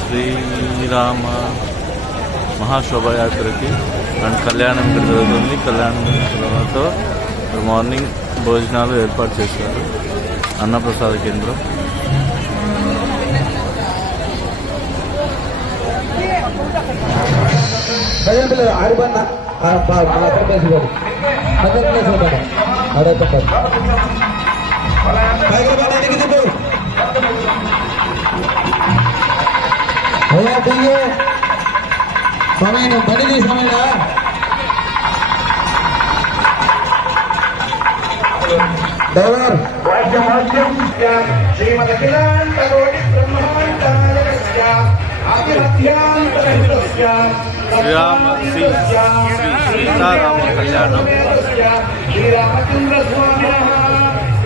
Srirama మహాశోభయాత్రకి and కళ్యాణం ఇక్కడ జరుగుతుంది. కళ్యాణం తర్వాత మార్నింగ్ భోజనాలు ఏర్పాటు చేశారు. అన్నప్రసాద కేంద్రం. సమయం బడిది సమయ డ్రైవర్ సీతారామ కళ్యాణం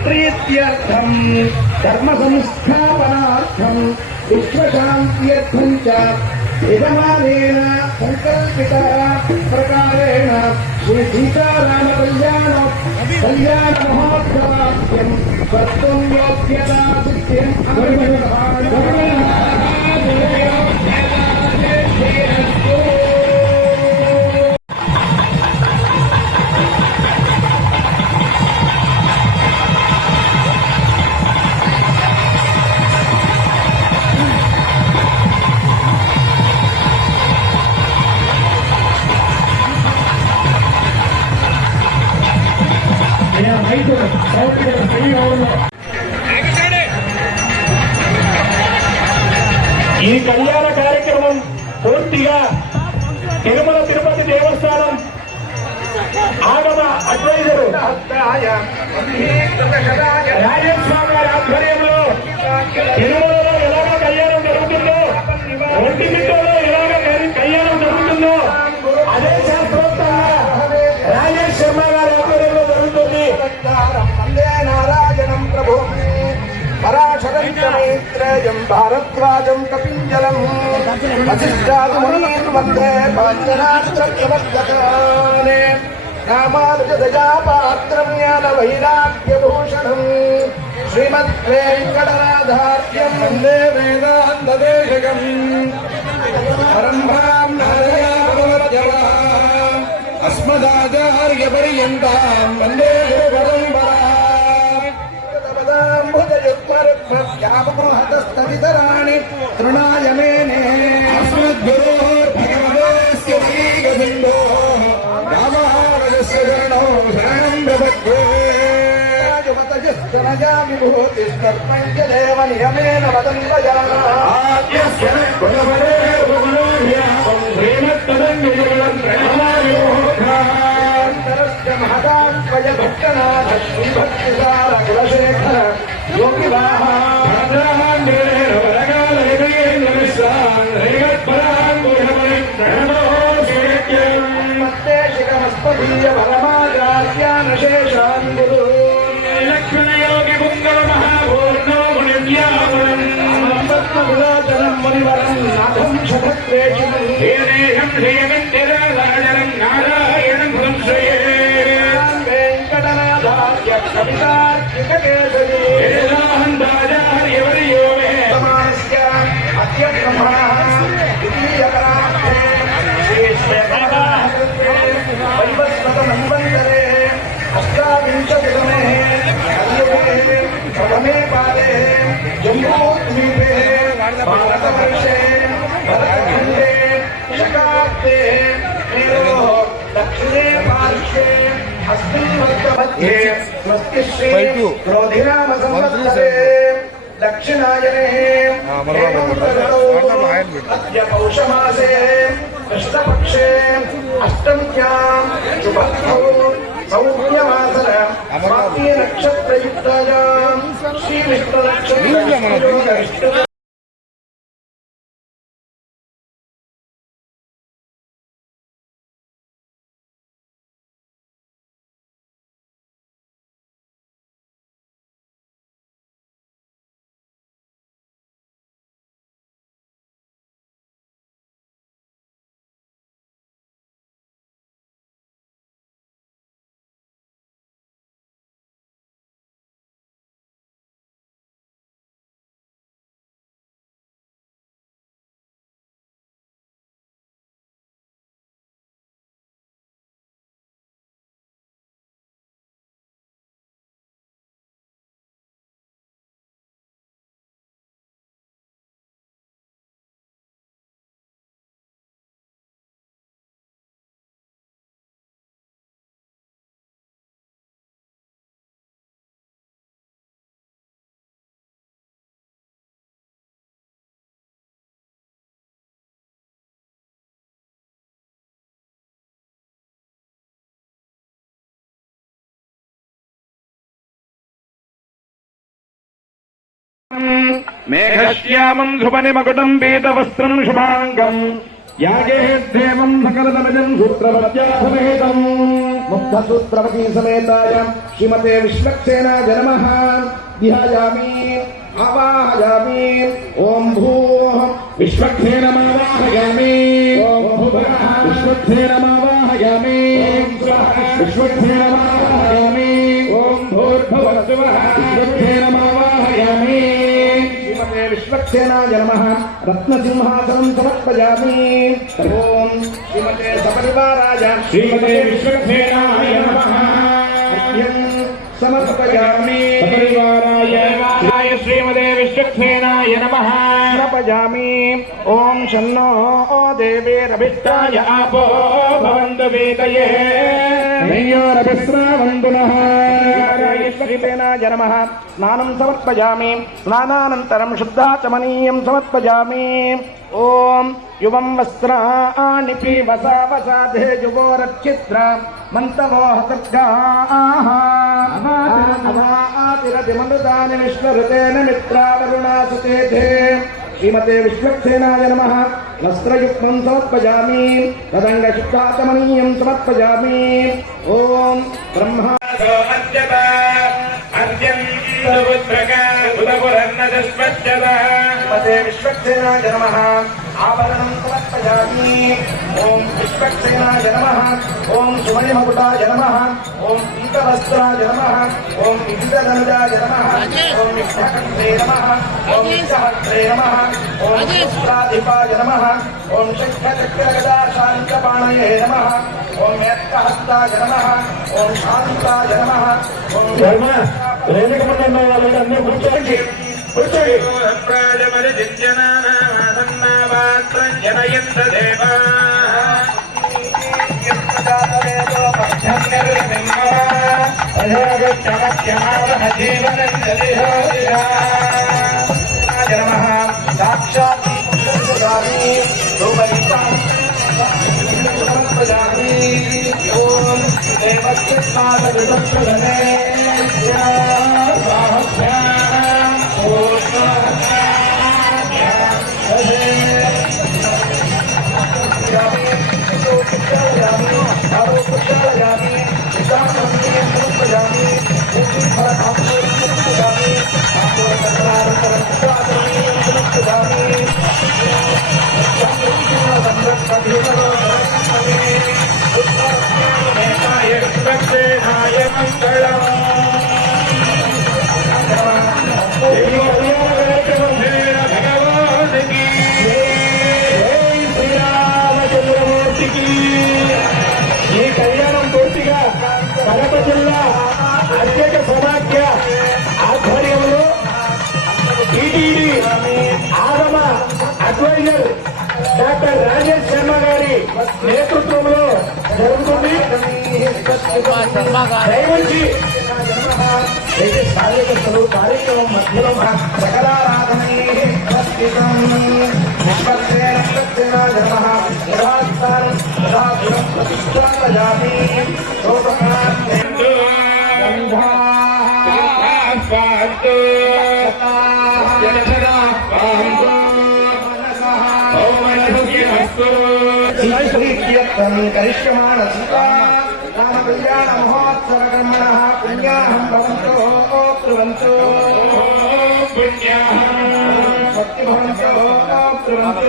ప్రీత్యర్థం ధర్మ సంస్థాపనార్థం విశ్వశాంత్యర్థం చ యజమానేన సంకల్పిత ప్రకారేణ శ్రీ సీతారామ కళ్యాణ మహోత్సవాఖ్యం కర్తుం యోగ్యతా సిద్ధిం ఈ కళ్యాణ కార్యక్రమం పూర్తిగా తిరుమల తిరుపతి దేవస్థానం ఆగమ అడ్వైజరు రాజేష్ స్వామి గారి ఆధ్వర్యంలో తిరుమలలో ఎలాగ కళ్యాణం జరుగుతుందో, ఒంటిమిట్టలో ఎలాగ కళ్యాణం జరుగుతుందో అదే శాస్త్రోక్తంగా రాజేష్ శర్మ గారి ఆధ్వర్యంలో జరుగుతుంది. నారాయణం ప్రభు పరాశరం భారద్వాజం కపింజలం వశిష్టాదుమునిర్వందే పాంచరాత్రవర్గతానే రామానుజదయాపాత్రం జ్ఞాన వైరాగ్యభూషణం శ్రీమద్వేంకటనాథార్యం వందే వేదాంతదేశకం పరంపరాం నారాయణమధ్యమాం అస్మదాచార్యపర్యంతాం వందే గురుపరంపరాంబుజయుగ్మరుగ్మహతస్తదితరాణి తృణాయమేనే అస్మద్గురోర్భగవతోస్య శ్రీగోవిందో రామానుజస్య శరణో శరణం ప్రపద్యే రాజమతజస్తనజా విభూతిస్తర్పంచదేవ నియమేన వదన్వయాద్యస్య గుణవదే గుణోర్యావం శ్రీమత్తదంగజలం ప్రణమాయోః మహదాత్మయ భక్తనాథ శ్రీభక్తిసార కులశేఖర యోగి పరమాచార్యానశేషాంగురు లక్ష్మణ యోగి పుంగవ మహాపూర్ణో మునివ్యాపురం మునివరం నాథం శతక్రేషం శ్రీనేహం శ్రీయమిత్యరాజనం నారాయణం సంశ్రయే వెంకటనాథార్య కవితార్కికేశరీ వైవస్వతమంతరే అష్టావింశతితమే ప్రథమే పాదే జంబూద్వీపే భారతవర్షే భరతఖండే శకాబ్దే మేరోః దక్షిణే పార్శ్వే అస్మిన్ మధ్యే స్వస్తి శ్రీ క్రోధినామ సంవత్సరే దక్షిణాయనే అద్య పౌషమాసే కృష్ణపక్షే అష్టమ్యాం శుభౌ సౌమ్యవాసర స్వాతి నక్షత్రయుక్తాయాం శ్రీ విష్ణు నక్షత్ర మేఘశ్యామం శుభనిమకుటం పీతవస్త్రం శుభాంగం యాగే దేవం సకలదమజం సూత్రవత్యాసమేతం ముక్తసూత్రవతీ సమేతాయ శ్రీమతే విశ్వక్సేనాయ నమః ధ్యాయామి ఆవాహయామి ఓం భూః విశ్వక్సేనమావాహయామి ఓం భువః విశ్వక్సేనమావాహయామి విశ్వక్సేనమావాహయామి ఓం భూర్భువస్సువః విశ్వక్సేనమావాహయామి శ్రీమతే విశ్వక్సేనాయ నమః రత్నసింహాసనం సమర్పయామి ఓం శ్రీమతే సపరివారాయ శ్రీమతే విశ్వక్సేనాయ నమః అర్ఘ్యం సమర్పయామి సపరివారాయ శ్రీమతే విశ్వక్సేనాయ నమః సమర్పయామి ఓం షన్నో దేవేరభిష్టాయ ఆపో భవంతు వేదయే నయ్యోరభిశ్రావంతునః శ్రీమేనాయ నమః స్నానం సమర్పయామి స్నానానంతరం శుద్ధాచమనీయం సమర్పయామి ఓం యువం వస్త్రాణి పీవసా వసాధే యువోరచ్చిత్ర మంతవో హసర్గాః అవాతిరతిమనుదాని విశ్వరుతేన మిత్రావరుణాసుతేధే శ్రీమతే విశ్వక్సేనాయ నమః వస్త్రయుక్తం సమర్పయామి తదంగశుద్ధాచమనీయం సమర్పయామి ఓం బ్రహ్మ శ్రీమతే విశ్వక్సేనాయ నమః ఆభరణం సమర్పయామి ఓం విశ్వక్సేనాయ నమః ఓం సుమణిమకుటాయ నమః ఓం పీతవస్త్రాయ నమః ఓం విజితధనుజాయ నమః ఓం విష్ణుకంఠే నమః ఓం విష్ణుభక్త్రే నమః ఓం శస్త్రాధిపాయ నమః ఓం శంఖచక్రగదాశాంతపాణయే నమః ఓం మేత్తహస్తాయ నమః ఓం శాంతాయ నమః ఓం రేణుకమండలం వాళ్ళందరూ అందరూ కూర్చోండి కూర్చోండి జనయంత దేవా సాక్షాత్ ఓం ఈ కళ్యాణం పూర్తిగా కడప జిల్లా అధ్యక్ష సమాఖ్య ఆధ్వర్యంలో టీటీడీ ఆగమ అడ్వైజర్ డాక్టర్ రాజేష్ శర్మ గారి నేతృత్వంలో జరుగుతుంది. దయవుంచి కార్యక్రమం మధ్యలో సకలారాధనే ప్రతిష్టాపయామి కరిష్యమాణ సీతా రామ కళ్యాణ మహోత్సవ కర్మణః పుణ్యాహం భవంతో కుర్వంతో భక్తి భవంతో కుర్వంతో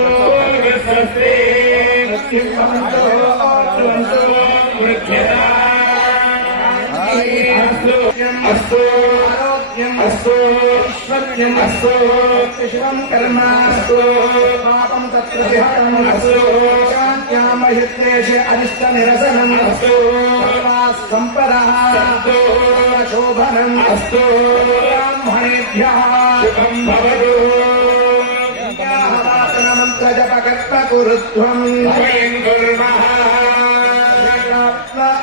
భక్తి భవంతో కుర్వంతో అస్తు ఆరోగ్యం అస్తు ఐశ్వర్యం అస్తు శివం కర్మ పాపం తత్ప్రతిహతం శాంత్యామహిత్యేష అరిష్ట నిరసనం సంపద శోభనం బ్రాహ్మణేభ్యః శుభం భవతు మంత్ర జపకర్త కురుధ్వం వయం కుర్మః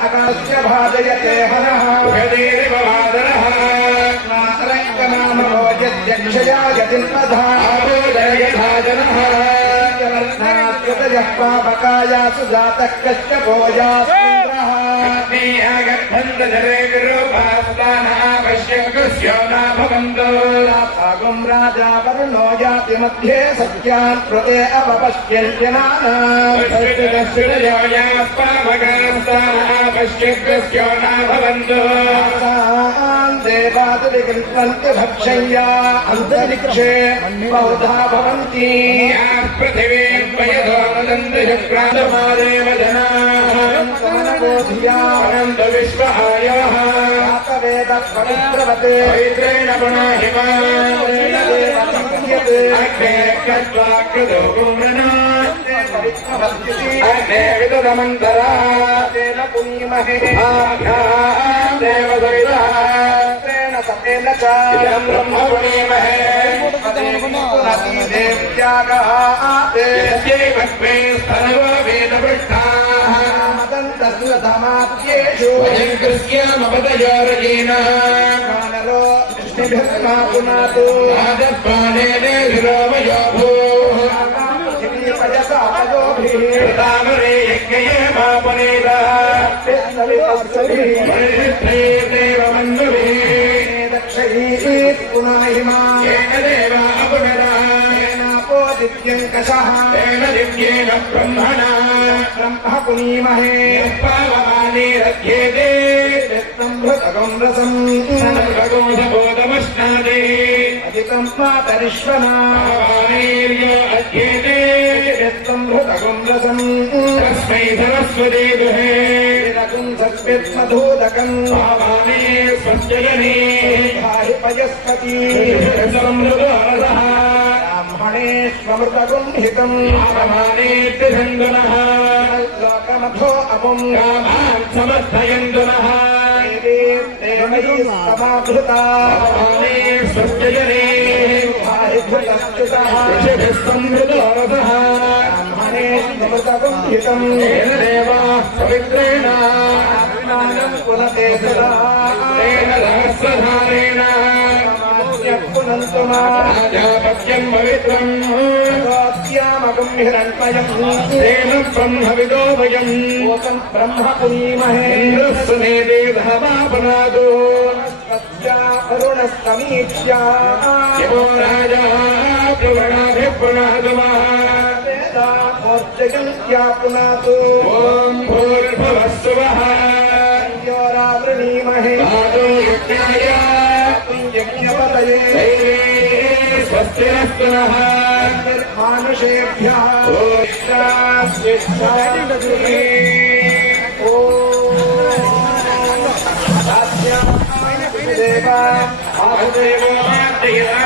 అకాస్య భాజయతే హరః గదేవ వాదనః నారయణామోజత్యక్షయా యతిర్మధా ఆపోదయథాజనః పాపకాయాసు జాతః కశ్యపోజాస్మింద్రః గచ్చంత జరే విరూపాస్తానా పశ్యం కృష్యో నా భవంతో त्वं राजा वरुणो याति मध्ये सत्यान् प्रते अपपश्यन्त्यनानाम् पश्चिद्यो न भवन्तु देवादिविगृह्णन्ति भक्षय्या अन्तरिक्षे बहुधा भवन्ति पृथिवी वयधो वदन्ति शुक्रादमादेव जनाः समनबोधियानन्द विश्वहायः वेद पवित्रवते पवित्रेण पुनः अग्ने कृत्वा कृतो गुम्रना अग्ने विदधमन्तरा तेन पुनीमहे देवसवितः तेन सतेन च इदं ब्रह्म पुनीमहे देव्यागः यस्यैवत्वे स्तनवो वेदपृष्ठाः मदन्तस्वधमाप्येषु वयं कृष्यामपदयोरयेन कानरो विष्णुभिर्मा पुनातु आदत्पानेन विरोमयो भूः तामरे यज्ञये मापनेतः देवमन्नुभिः पुनाहिमा येन देवा अपनरः दिव्यङ्कषः तेन दिव्येन ब्रह्मणा ब्रह्म पुनीमहे पावमाने रथ्येते संभृतगम् रसम् सर्वगोधबोधमश्नादे अधिकम् मातरिश्वना पावानेर्यो अध्येते संभृतगम् रसम् तस्मै सरस्वती दुहे विरगुम् सत्वित्मधूदकम् पावाने स्वस्यजने हि पयस्पति समृतरसः ब्राह्मणेष्वमृतगुम् हितम् पावमानेत्यधन्दुनः लोकमथो अपुम् कामान् समर्थयन्तुनः समाभृता पावाने स्वस्यजने भूतश्च्युतः ऋषिभिः समृतरसः ब्राह्मणेष्वमृतगुम् हितम् तेन देवाः पवित्रेण स्नानम् पुनते सदा तेन सहस्रधारेण पुनन्तु राजापत्यम् पवित्रम् मास्यामगम् हिरण्मयम् तेन ब्रह्मविदो वयम् ओकम् ब्रह्म पुनीमहे इन्द्रस्सुनेते धमापनादो अरुणस्तमीक्ष्या यमो राजा प्रवणाभिपुनादमः वेदामोर्जयन्त्या पुनातु ॐ भूर्भुवः सुवः योरावृणीमहे आदो यज्ञाय यज्ञपतये दैवे स्वस्तिरस्तु नः मानुषेभ्यः देवा वासुदेवो मार्जयता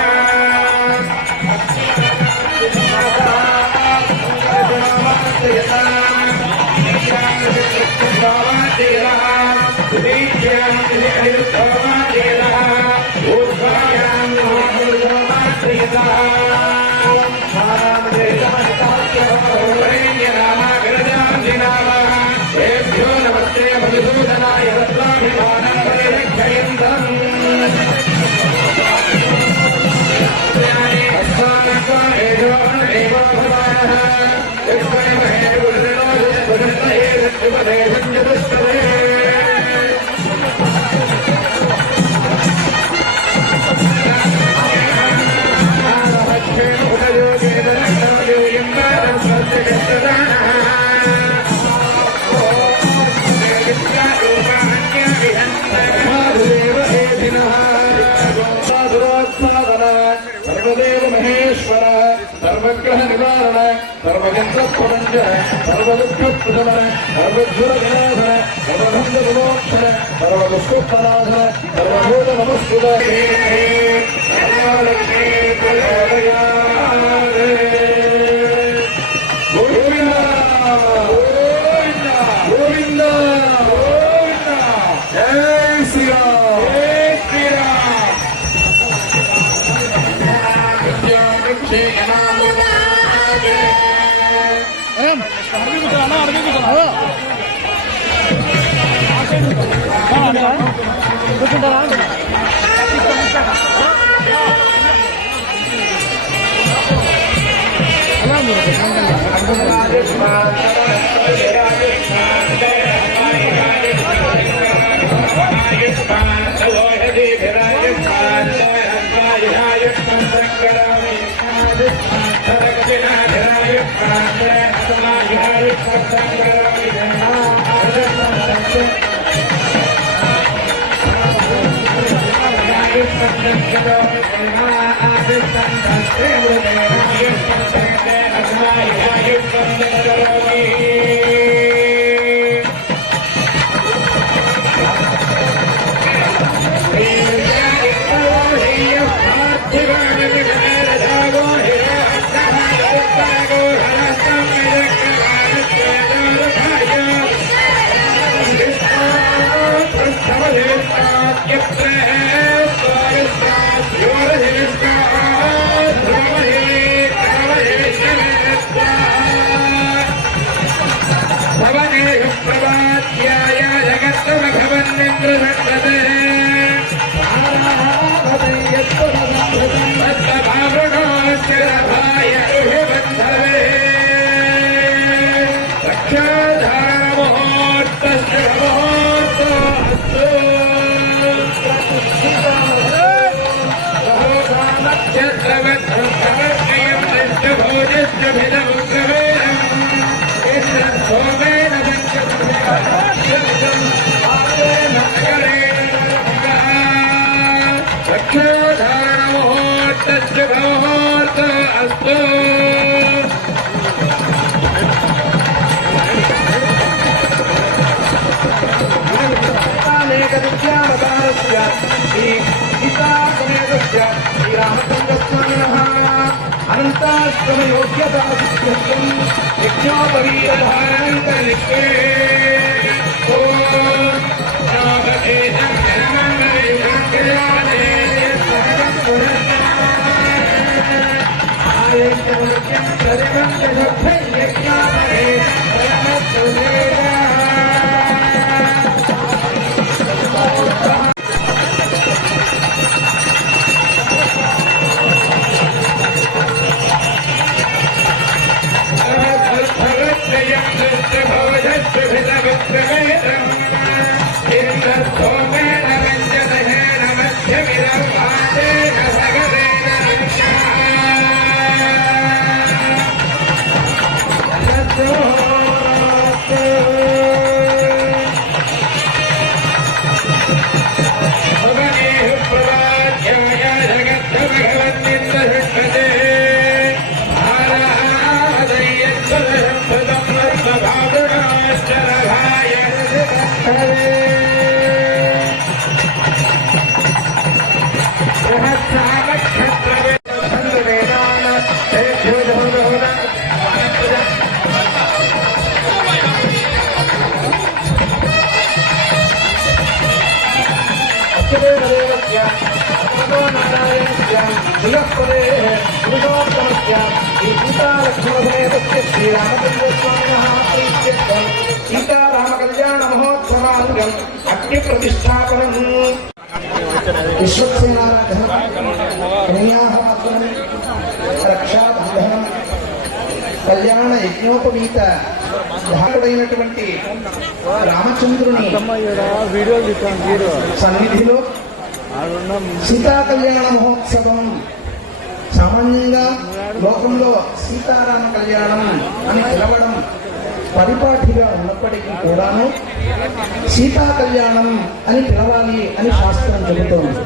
नमस्ते मधुसूदनाय रत्नाभिमानं परिरक्षयन्तम् सर्वदेव महेश्वर सर्वग्रह निवारण सर्वगंधपुरंज सर्वदुःखप्रशमन सर्वज्वरगणाधन सर्वबंध विमोक्षण सर्वदुष्टनाधन सर्वभूत नमस्कृत गोविंद गोविंद गोविंद जय श्री राम जय श्री राम సీతారామ కళ్యాణ మహోత్సవాంగం అగ్ని ప్రతిష్టాపనం రక్షాబంధనం కళ్యాణ యజ్ఞోపవీత భాగుడైనటువంటి రామచంద్రుని సన్నిధిలో సీతా కళ్యాణ మహోత్సవం సామాన్యంగా లోకంలో సీతారామ కళ్యాణం అని పిలవడం పరిపాటిగా ఉన్నప్పటికీ కూడాను సీతా కళ్యాణం అని పిలవాలి అని శాస్త్రం చెబుతోంది.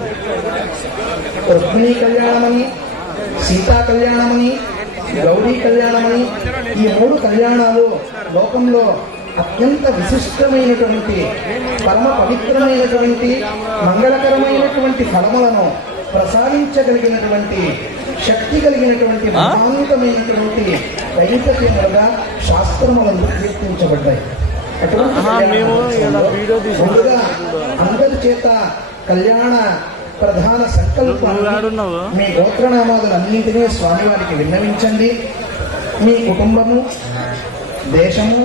రుక్మిణీ కళ్యాణమని, సీతా కళ్యాణమని, గౌరీ కళ్యాణమని ఈ 3 కళ్యాణాలు లోకంలో అత్యంత విశిష్టమైనటువంటి పరమ పవిత్రమైనటువంటి మంగళకరమైనటువంటి ఫలములను ప్రసాదించగలిగినటువంటి శక్తి కలిగినటువంటి మహాంతమైనటువంటి దైవికములుగా శాస్త్రములందు కీర్తించబడ్డాయి. ముందుగా అందరి చేత కళ్యాణ ప్రధాన సంకల్పం మీ గోత్రనామాదులన్నింటినీ స్వామివారికి విన్నవించండి. మీ కుటుంబము, దేశము,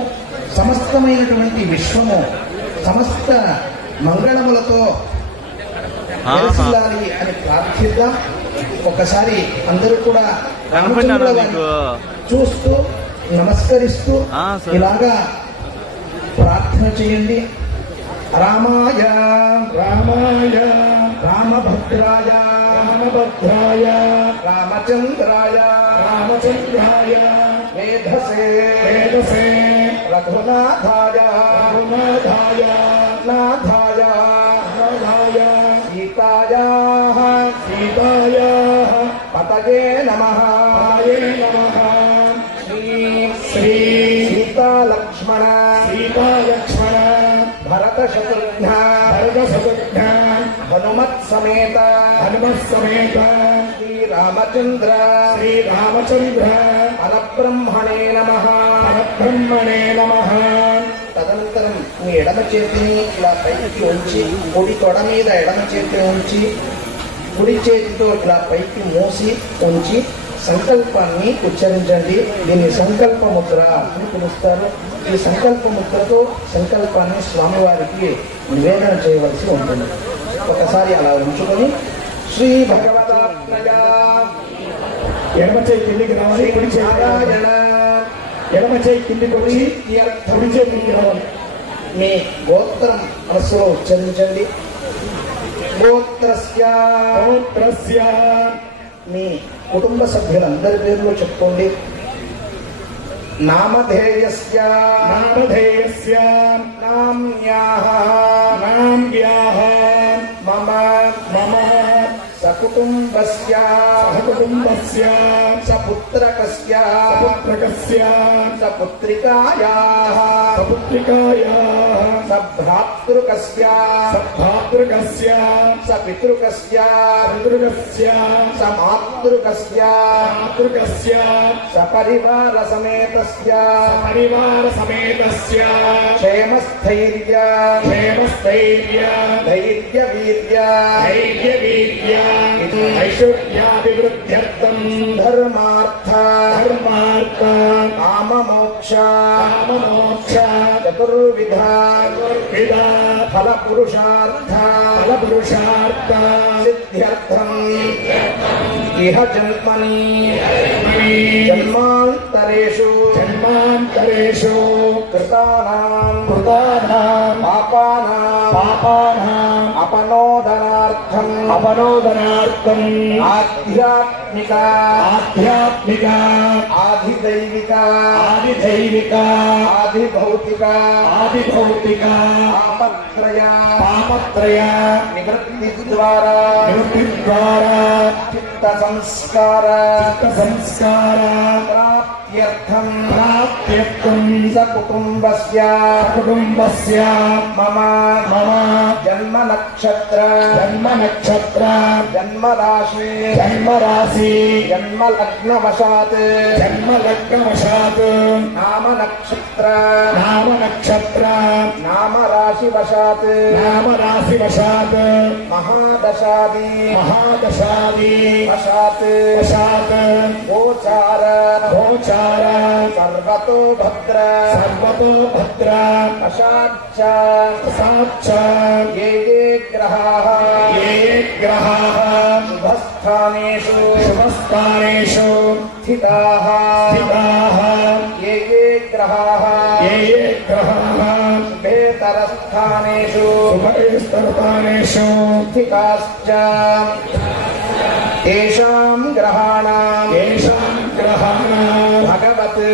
సమస్తమైనటువంటి విశ్వము సమస్త మంగళములతో వెలసిల్లాలి అని ప్రార్థిద్దాం. ఒకసారి అందరూ కూడా రామచంద్ర గారిని చూస్తూ నమస్కరిస్తూ ఇలాగా ప్రార్థన చేయండి. రామాయ రామాయ రామభద్రాయ రామభద్రాయ రామచంద్రాయ రామచంద్రాయ వేధసే వేధసే రఘునాథాయ రఘునాథాయ నాథాయ నాథాయ సీతాయ సీతాయ పత పతయే నమః. పతయే నమః. శ్రీ సీతాలక్ష్మణ భరత శత్రుఘ్న హనుమత్ సమేత శ్రీరామచంద్ర పరబ్రహ్మణే నమః. తదనంతరం మీ ఎడమ చేతిని ఇలా పైకి ఉంచి, కుడి తొడ మీద ఎడమ చేతిని ఉంచి, కుడి చేతితో ఇలా పైకి మూసి ఉంచి సంకల్పాన్ని ఉచ్చరించండి. దీన్ని సంకల్ప ముద్ర అని పిలుస్తారు. ఈ సంకల్ప ముద్రతో సంకల్పాన్ని స్వామివారికి నివేదన చేయవలసి ఉంటుంది. ఒకసారి అలా ఉంచుకొని శ్రీ భగవదాత్మజా ఎడమ చేయి కిందికి రావాలి, కుడి చేయి నారాయణ ఎడమ చేయి కిందికి వచ్చి కుడి చేయి కిందికి రావాలి. మీ గోత్రం మనసులో ఉచ్చరించండి. గోత్రస్య మీ కుటుంబ సభ్యులందరి పేర్లు చెప్పుకోండి. నామధేయస్య నామ్యాః మమ సకుటుంబస్య సపుత్రకస్య సపుత్రికాయాః సభ్రాతృకస్య సపితృకస్య సమాతృకస్య సపరివార సమేతస్య క్షేమస్థైర్య ధైర్య వీర్య ఐశ్వర్యాభివృద్ధ్యర్థం ధర్మార్థ కామమోక్ష చతుర్విధ ఫలపురుషార్థ సిద్ధ్యర్థం ఇహ జన్మని జన్మాంతరేషు కృతానాం పాపానాం అపనోదనార్థం ఆధ్యాత్మిక ఆధిదైవిక ఆదిభౌతిక పాపత్రయ నివృత్తి ద్వారా చిత్త సంస్కార ప్రాప్త్యర్థం సకుటుంబస్య మమ జన్మ నక్షత్ర జన్మరాశి జన్మ లగ్నవశాత్ నామ నక్షత్ర నామ రాశివశాత్ మహాదశాది వశాత్ గోచార సర్వతో భద్ర వశాచ్చ ఏ గ్రహాః శుభస్థానేషు స్థితాః ఏ గ్రహాః శుభేతరస్థానేషు స్థితాశ్చ తేషాం గ్రహాణాం భగవత్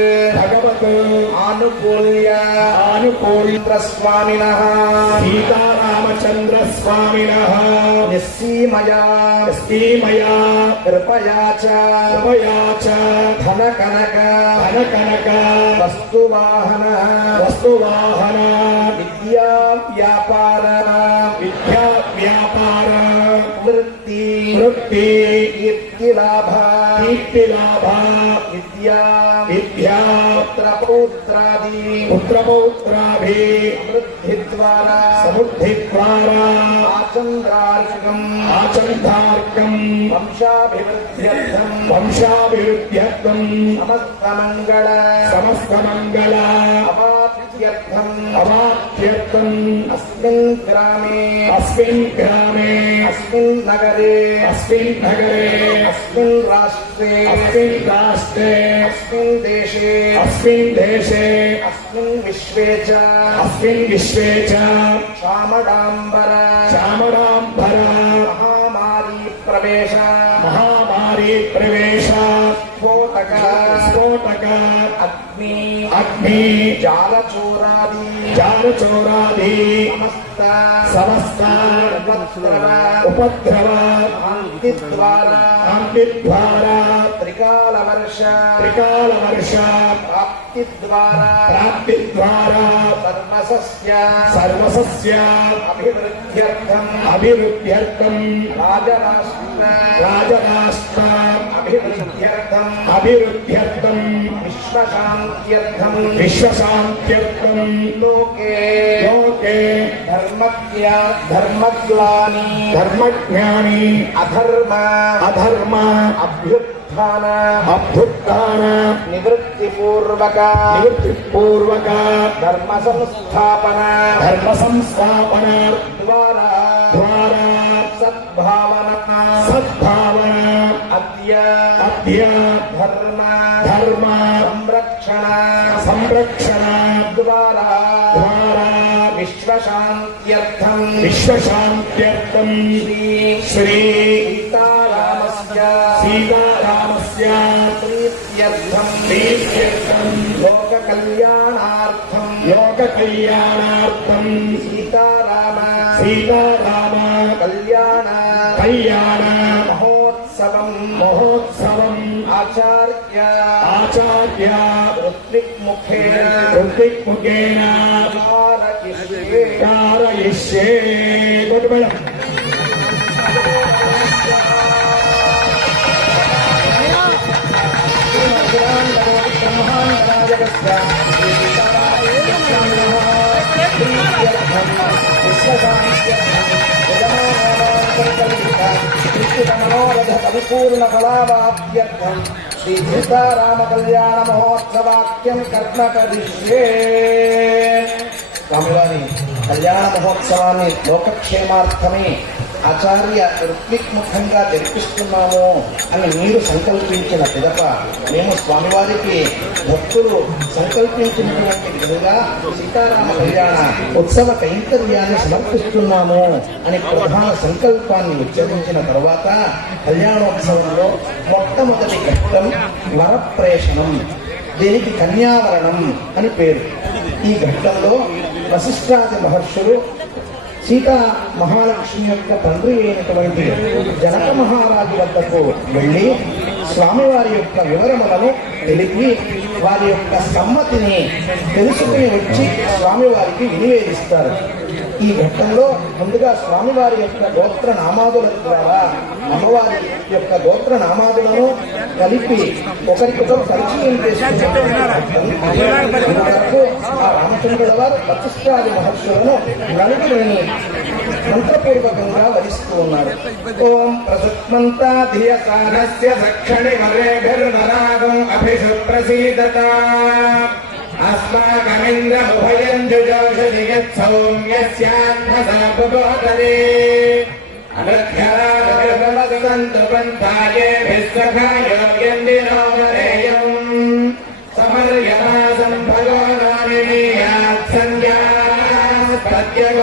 ఆనుకూల్య స్వామినః సీతారామచంద్ర స్వామినః నిస్సీమయా కృపయా చ ధన కనక వస్తువాహన విద్యా వ్యాపార వృత్తి కీర్తిలాభ విద్యా పుత్రపౌత్రాభి సమృద్ధి ద్వారా ఆచంద్రార్కం వంశాభివృద్ధ్యర్థం సమస్త మంగళ అవాప్త్యర్థం అస్మిన్ గ్రామే అస్మిన్ నగరే అస్మిన్ రాష్ట్రే అస్మిన్ దేశే అస్మిన్ విశ్వే చ చామడాంబర మహామారీ ప్రవేశ స్ఫోటక అగ్ని జాలచోరాది సమస్త సమస్త ఉపద్రవ శాంతి ద్వారా త్రికాల వర్ష ప్రాప్తి ద్వారా సర్వసస్య అభివృద్ధ్యర్థం రాజరాష్ట్ర అభివృద్ధ్యర్థం విశ్వశాంత్యర్థం లోకే ధర్మజ్ఞాని అధర్మ అభ్యుత్థాన నివృత్తిపూర్వక ధర్మ సంస్థాపన ద్వారా సద్భావన అద్య ధర్మ సంరక్షణ ద్వారా విశ్వశాంత్యర్థం శ్రీ సీతారామస్య ప్రీత్యర్థం లోక కళ్యాణార్థం సీతారామ కళ్యాణ మహోత్సవం ఆచార్య ఋత్విక్ముఖేన కారయిష్యే. పరిపూర్ణ ఫలాభాప్యర్థం శ్రీ సీతారామ కళ్యాణ మహోత్సవాక్యం కర్మ కరిష్యే. స్వామివారి కళ్యాణ మహోత్సవాన్ని లోకక్షేమార్థమే ఆచార్య ఋత్విక్ముఖంగా జరిపిస్తున్నాము అని మీరు సంకల్పించిన పిదప మేము స్వామివారికి భక్తులు సంకల్పించినటువంటి విధంగా సీతారామ కళ్యాణ ఉత్సవ కైంకర్యాన్ని సమర్పిస్తున్నాము అని ప్రధాన సంకల్పాన్ని ఉచ్చరించిన తర్వాత కళ్యాణోత్సవంలో మొట్టమొదటి ఘట్టం వరప్రేషణం, దీనికి కన్యావరణం అని పేరు. ఈ ఘట్టంలో వశిష్ఠాది మహర్షులు సీతా మహాలక్ష్మి యొక్క తండ్రి అయినటువంటి జనక మహారాజు వద్దకు వెళ్ళి స్వామివారి యొక్క వివరములను తెలిపి వారి యొక్క సమ్మతిని తెలుసుకుని వచ్చి స్వామివారికి వినివేదిస్తారు. ఈ ఘట్టంలో ముందుగా స్వామివారి యొక్క గోత్ర నామాదుల ద్వారా అమ్మవారి యొక్క గోత్ర నామాదులను కలిపి ఒకరికొకరు పరిచయం చేసుకున్నప్పుడు ఆ రామచంద్రుల వారు వశిష్ఠాది మహర్షులను నలుగురిని మంత్రపూర్వకంగా వరిస్తూ ఉన్నారు. ఓం ప్రసత్మంతా ధియసానస్య దక్షిణి వరేభిర్నరాగం అభిసుప్రసీదత అస్మాకమింద్రముభయం జుజోషి యత్సౌమ్యస్యాన్మసాపుగోదరే అనధ్యాగర్భవదంతు పంథాయే విశ్వఖాయోగ్యందినోమరేయం సమర్యమాసం భగవానానినీయాత్ సంధ్యాస్పత్యమస్తు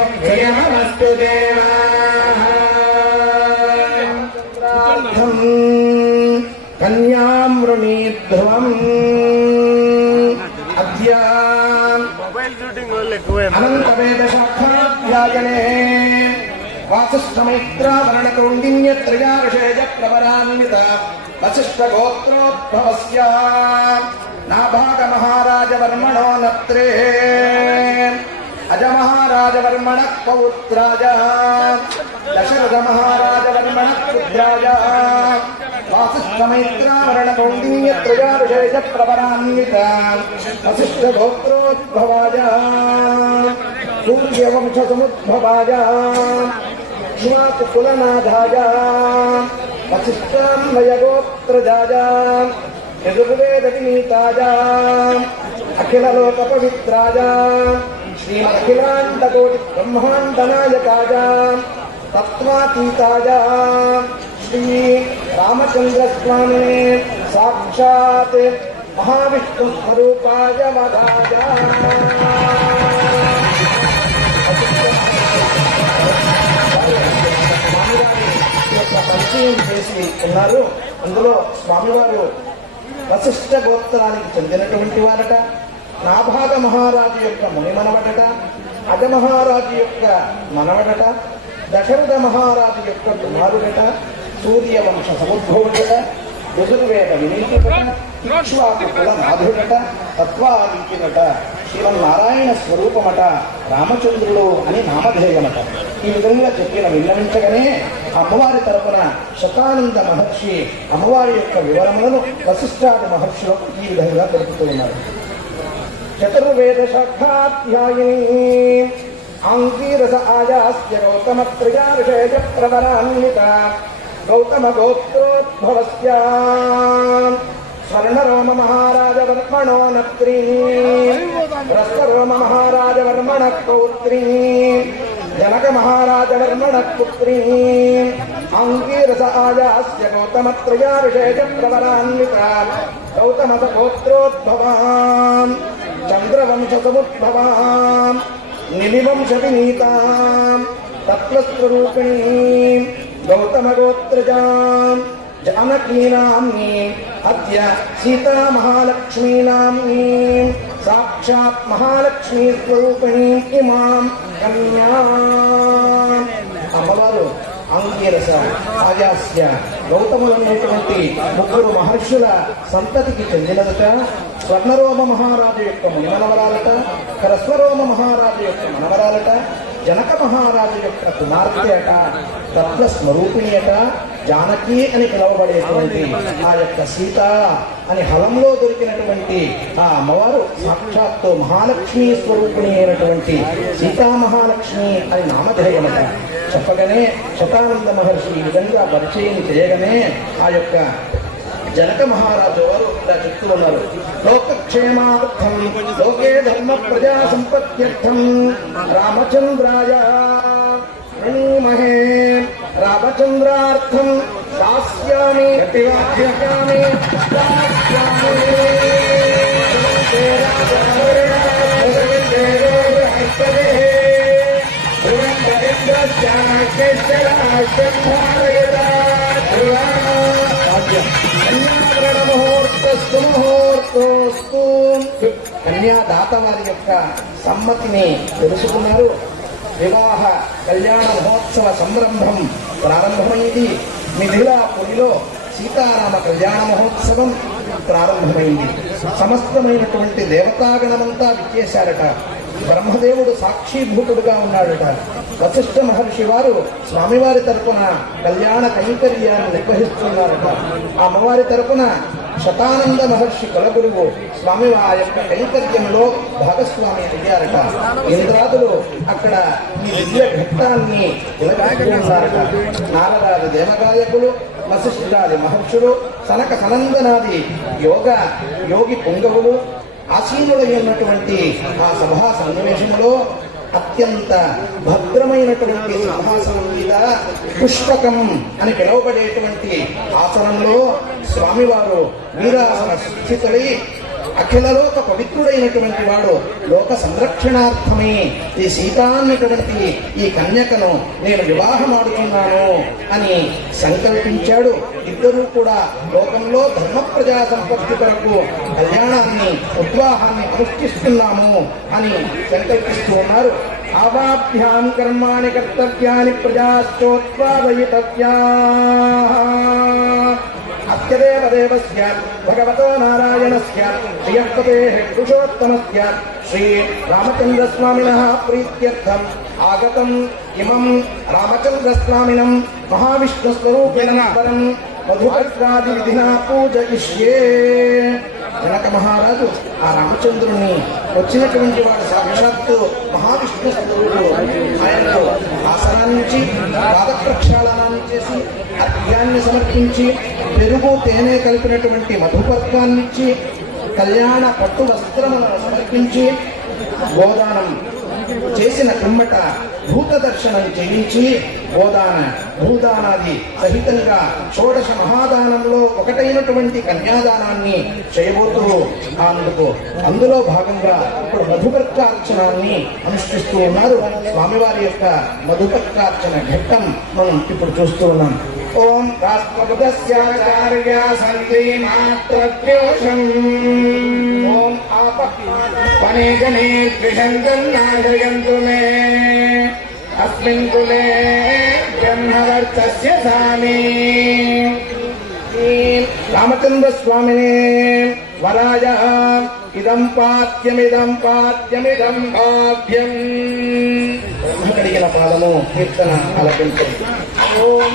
దేవాః. కన్యామృణీ ధ్రువం అనంతవేద శాఖాధ్యాయనే వాసిష్ఠమైత్రావరణకౌండిన్యత్రయావిషేయ ప్రవరాన్విత వశిష్ఠగోత్రోద్భవస్య నాభాగమహారాజవర్మణో నత్రే అజమహారాజవర్మణ పౌత్రాజ దశరథమహారాజవర్మణ పుత్రాజ వాసిష్ఠమైత్రావరణకౌండిన్యత్రయావిషేయ ప్రవరాన్విత వశిష్ఠగోత్రోద్భవాజ సూర్యవంశసముద్భవాజ కులనాథాజ వశిష్ఠాన్వయగోత్రజాజ యజుర్వేద వినీతాజ అఖిలలోక పవిత్రాజ శ్రీమదఖిలాండకోటి బ్రహ్మాండనాయకాజ తత్వాతీతాజ శ్రీ రామచంద్రస్వామినే సాక్షాత్ మహావిష్ణు స్వరూపాయ మదాజ. పరిచయం చేసి ఉన్నారు. అందులో స్వామివారు వశిష్ఠ గోత్రానికి చెందినటువంటి వారట, నాభాగ మహారాజు యొక్క మునిమనవటట, అజమహారాజు యొక్క మనవడట, దశరథ మహారాజు యొక్క కుమారుడట, సూర్యవంశ సముద్భవుడట, యజుర్వేద వినీతుడట, ఇక్ష్వాకు కుల నాథుడట, తత్వాదీతుడట, శ్రీమన్నారాయణ స్వరూపమట, రామచంద్రుడు అని నామధేయమట. ఈ విధంగా చెప్పిన విన్నవించగానే అమ్మవారి తరపున శతానంద మహర్షి అమ్మవారి యొక్క వివరములను వశిష్ఠాది మహర్షులకు ఈ విధంగా తెలుపుతూ ఉన్నారు. చతుర్వేద శాఖాధ్యాయిని ఆంకీరస ఆయాస్య గౌతమ త్రయార్షేజ ప్రవరాన్విత గౌతమ గోత్రోద్భవస్య స్వర్ణరోమ మహారాజవర్మణో నత్రీ రస్తరోమ మహారాజవర్మణ పౌత్రీ జనక మహారాజవర్మణ పుత్రీ అంగీరస ఆయాస్య గౌతమ త్రయార్షేజ ప్రవరాన్విత గౌతమ గోత్రోద్భవాన్ చంద్రవంశ సముద్భవాన్ నిలివంశ వినీతాం తత్వస్వరూపిణీం గౌతమ గోత్రజాం జానకీనామ్ని అద్య సీతా మహాలక్ష్మీనామ్ని సాక్షాత్ మహాలక్ష్మీ స్వరూపిణీ ఇమాం కన్యా. అమ్మవారు అంగీరస ఆయాస్య గౌతములైనటువంటి ముగ్గురు మహర్షుల సంతతికి చెందినదట. స్వర్ణరోమ మహారాజు యొక్క మనవరాలట, కరస్వరోమ మహారాజు యొక్క మనవరాలట, జనక మహారాజు యొక్క కుమార్తె అట, తత్వస్వరూపిణి అట, జానకి అని పిలువబడేటువంటి ఆ యొక్క సీత అని హలంలో దొరికినటువంటి ఆ అమ్మవారు సాక్షాత్తు మహాలక్ష్మి స్వరూపిణి అయినటువంటి సీతామహాలక్ష్మి అని నామధేయమట. చెప్పగానే శతానంద మహర్షి ఈ విధంగా పరిచయం చేయగానే ఆ యొక్క జనక మహారాజు వారు ఇలా చెప్తూ ఉన్నారు. లోకక్షేమార్థం లోకే ధర్మ ప్రజా సంపత్త్యర్థం రామచంద్రాయ ప్రణీమహే రామచంద్రార్థం దాస్యామి ప్రతివాక్యామి కన్యాదాత వారి యొక్క సమ్మతిని తెలుసుకున్నారు. వివాహ కళ్యాణ మహోత్సవ సంరంభం ప్రారంభమైంది. మిథిలాపురిలో సీతారామ కళ్యాణ మహోత్సవం ప్రారంభమైంది. సమస్తమైనటువంటి దేవతాగణమంతా విచ్చేశారట. బ్రహ్మదేవుడు సాక్షిభూతుడుగా ఉన్నాడట. వశిష్ఠ మహర్షి వారు స్వామివారి తరపున కళ్యాణ కైంకర్యాన్ని నిర్వహిస్తున్నారట. ఆ అమ్మవారి తరపున శతానంద మహర్షి కులగురువు స్వామివారి యొక్క కైంకర్యంలో భాగస్వామి అయ్యారట. ఇంద్రాదులు అక్కడ ఈ దివ్య ఘట్టాన్ని ఉలగాడుతున్నారట. నారదాది దేవగాయకులు, వశిష్ఠాది మహర్షులు, సనక సనందనాది యోగి పుంగవులు ఆసీనులైనటువంటి ఆ సభా సన్నివేశంలో అత్యంత భద్రమైనటువంటి సింహాసనం మీద పుష్పకం అని పిలువబడేటువంటి ఆసనంలో స్వామివారు వీరాసన స్థితుడై అఖిలలోక పవిత్రుడైనటువంటి వాడు లోక సంరక్షణార్థమై ఈ సీత అన్నటువంటి ఈ కన్యకను నేను వివాహమాడుతున్నాను అని సంకల్పించాడు. ఇద్దరూ కూడా లోకంలో ధర్మ ప్రజా సంపత్తి కొరకు కళ్యాణాన్ని ఉద్వాహాన్ని అనుష్ఠిస్తున్నాము అని సంకల్పిస్తూ ఉన్నారు. ఆవాభ్యాం కర్మాణి కర్తవ్యాని ప్రజాశ్చోత్పాదయితవ్యా అత్యదేవ దేవస్య భగవతో నారాయణస్య శ్రియపతేః పురుషోత్తమస్య శ్రీ రామచంద్రస్వామినః ప్రీత్యర్థం ఆగతం ఇమం రామచంద్రస్వామినం మహావిష్ణుస్వరూపిణం పరం మధుకర్కాది విధినా పూజయిష్యే. జనక మహారాజు ఆ రామచంద్రుణ్ణి వచ్చినటువంటి వాడు సాక్షాత్తు మహావిష్ణు స్వరూపుడు. ఆయనకు ఆసనాన్నిచ్చి పాద ప్రక్షాళనాన్ని చేసి అర్ఘ్యాన్ని సమర్పించి పెరుగు తేనె కలిపినటువంటి మధుపర్కాన్నిచ్చి కళ్యాణ పట్టు వస్త్రములను సమర్పించి గోదానం చేసిన పిమ్మట భూత దర్శనం చేయించి భూదానాది సహితంగా షోడశ మహాదానంలో ఒకటైనటువంటి కన్యాదానాన్ని చేయబోతూ అందులో భాగంగా ఇప్పుడు మధుపర్కార్చనాన్ని అనుష్ఠిస్తూ ఉన్నారు. స్వామివారి యొక్క మధుపర్కార్చన ఘట్టం మనం ఇప్పుడు చూస్తూ ఉన్నాం. ఓం రాష్ట్రపతస్యాచార్య సంతి మాత్రత్యోషం ఓం ఆపనేజనేర్విషంగన్నాశయంతు మే అస్మిన్ కులే బ్రహ్మవర్చస్య సామి రామచంద్ర స్వామినే వరాయ ఇదం పాద్యమిదం పాద్యం కడిగిన పాదము కీర్తన ఆలపించండి. ఓం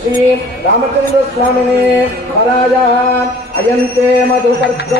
శ్రీ రామచంద్ర స్వామిని మహారాజ అయంతే మధుకర్త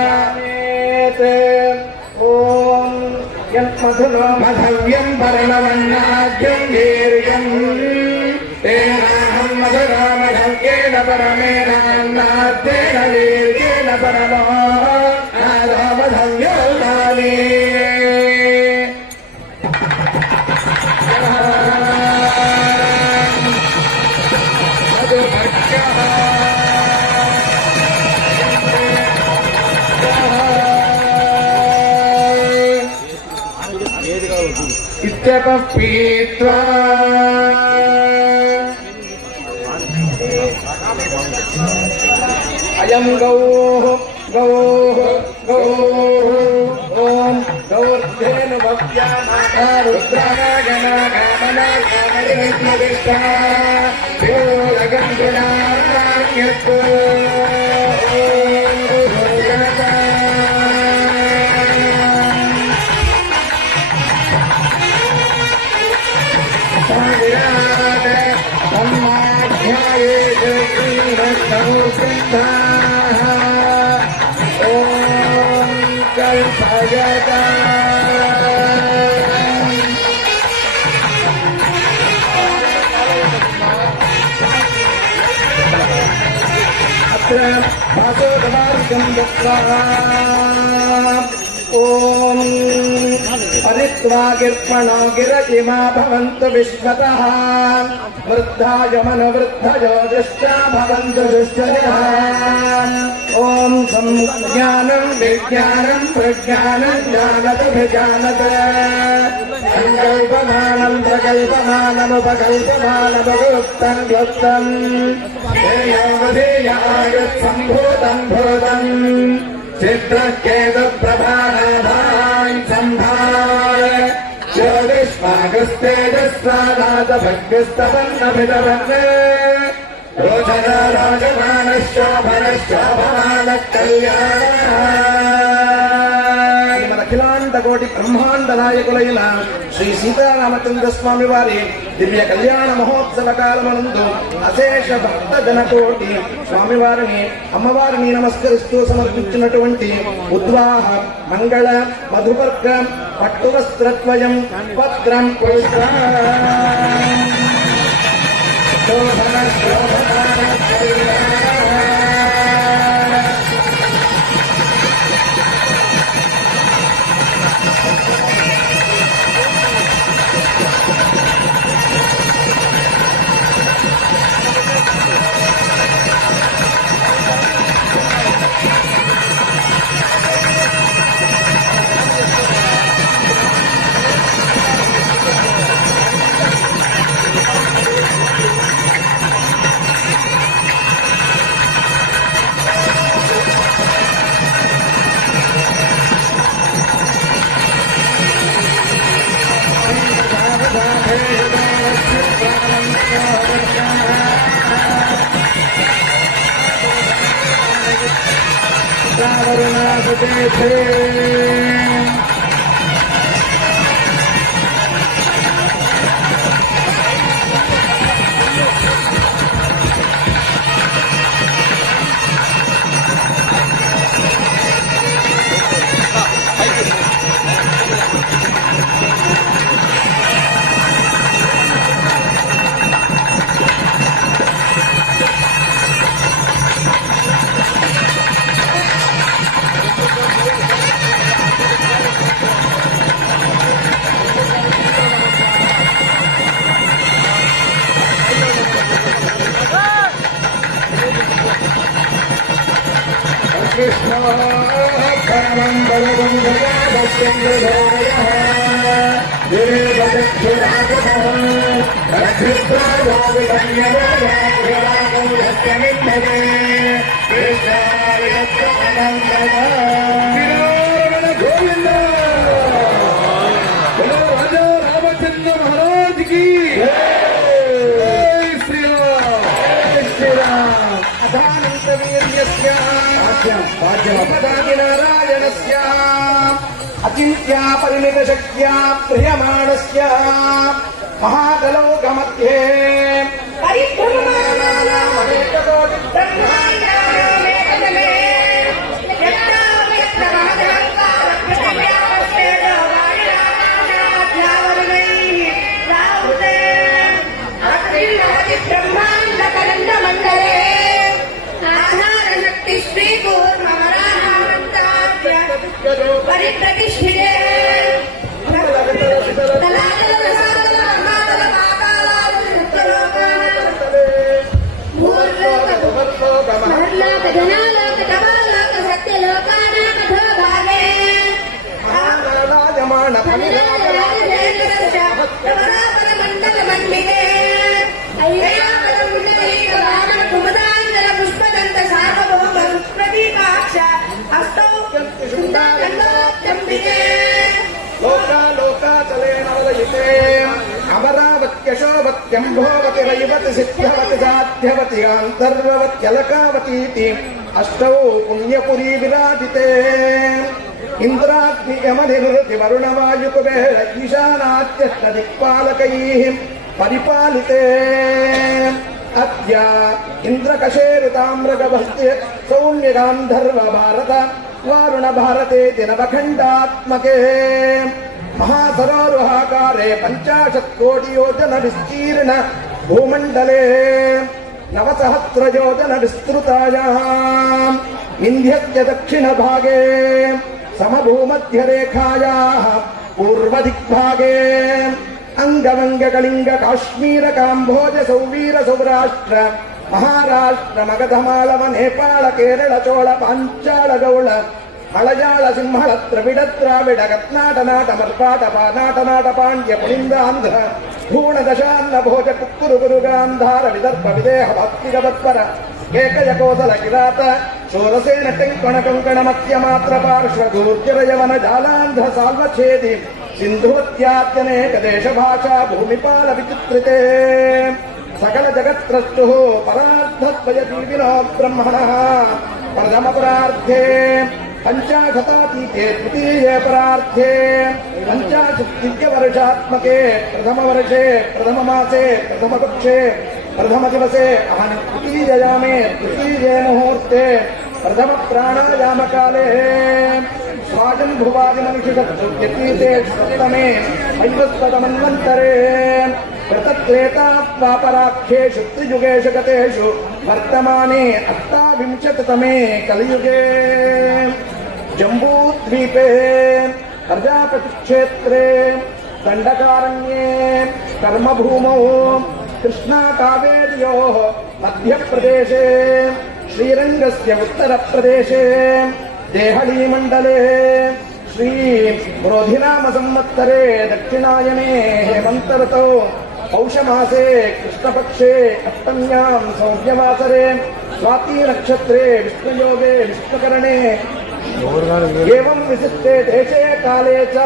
బ్రహ్మరాధేరసే ఓం మధవ్యం పరణవన్నాద్యం వీర్యం తేనాహం మధురామధవ్యేన పరమేనాన్నాద్యేన వీర్యేణ పరమో నామధవ్యోల్లాని ఇత్యపః పీత్వా అయం గౌః ఓం గౌర్ధేను భవ్యామాతా రుద్రాగణాగమనాగమనిర్మదిష్టా యోగగంధునాన్యత్ ఓం పరిత్వాగిర్పణో గిరజిమా భవంతు విశ్వతః వృద్ధాయమన వృద్ధయో దుష్టా భవంతు దుష్టజః ఓం సంజ్ఞానం విజ్ఞానం ప్రజ్ఞానం జ్ఞానదభిజానత సంకల్పమానం ప్రకల్పమానముపకల్పమానముక్తం యుక్తం సంభూతం భూతం చిత్రకేతు ప్రభానాభాన్ సంభాయ జ్యోతిష్మాగస్తేజస్వానాథ భగ్యస్తవన్నభిదవన్న రోచన రాజమాన శోభన కళ్యాణ అఖిలాండ కోటి బ్రహ్మాండ నాయకులైన శ్రీ సీతారామచంద్ర స్వామి వారి దివ్య కళ్యాణ మహోత్సవ కాలమందు అశేష భక్త జనకోటి స్వామివారిని అమ్మవారిని నమస్కరిస్తూ సమర్పించినటువంటి ఉద్వాహ మంగళ మధుపర్క పట్టు వస్త్రత్వయం పత్రం పుష్ప శోభన वरुणासुचेते कृष्ण परमं बलवं गोविंद राजा रामचंद्र महाराज की श्री राम अधानंत वीर्यस्य नारायणस्य अचिन्त्या परिमितशक्त्या प्रियमाणस्य महाकलौकमध्ये परिप्रतिष्ठिते अमरावत्यशोभत्यम्भोवति रैवति सिद्धवति साध्यवति गान्धर्ववत्यलकावतीति अष्टौ पुण्यपुरी विराजिते इंद्राग्नि यमनिरुति वरुणवायुकुबेर ईशानात्यष्टदिक्पालकैः परिपालिते अद्य इन्द्रकशेरुताम्रगभस्ते सौम्यगान्धर्व भारत वारुण भारते नवखण्डात्मके महासरोरुहाकारे 50 कोटि योजन विस्तीर्ण भूमण्डले 9सहस्र योजन विस्तृतायाम् विन्ध्यस्य दक्षिण भागे समभूमध्यरेखायाः पूर्वदिग्भागे अंगवंग कलिंग काश्मीर काम्भोज सौवीर सौराष्ट्र महाराष्ट्र मगध मालव नेपाल केरल चोल पांचाल गौड़ मलयाळ सिंहल द्रविड द्राविड कत्नाट नाट मर्पाट पानाट नाट पांड्य पुलिंद आंध्र धूण दशान्न भोज कुक्कुरु गुरु गांधार विदर्भ विदेह भक्ति गत्पर केकय कोसल किरात शूरसेन टेंकण कंकण मत्स्य मात्र पार्श्व गुर्जर यवन जालांध्र साल्वछेदि सिंधुवत्याद्यनेक देश भाषा भूमिपाल विचित्रिते सकल जगत्त्रष्टुः परार्धद्वय जीविनो ब्रह्मणः प्रथम परार्थे पंचाशतातीते तृतीये परार्थे 50 वर्षात्मके प्रथम वर्षे प्रथम मासे प्रथम कक्षे प्रथम दिवसे अहं तृतीययामे तृतीये मुहूर्ते प्रथम प्राणायाम काले स्वायंभुवादि मनुष्यतीते सप्तमे वैवस्वतमन्वन्तरे कृतत्रेतात्वापराख्येषु त्रियुगेषु गतेषु वर्तमाने 28तमे कलियुगे जम्बूद्वीपे प्रजापतिक्षेत्रे दण्डकारण्ये कर्मभूमौ कृष्णाकावेर्योः मध्यप्रदेशे श्रीरङ्गस्य उत्तरप्रदेशे देहली मण्डले श्री क्रोधिनाम संवत्सरे दक्षिणायने हेमन्त ऋतौ पौषमासे कृष्णपक्षे अष्टम्यां सौर्यवासरे स्वाति नक्षत्रे विष्णुयोगे विष्णुकरणे एवं विशिष्टे देशे काले च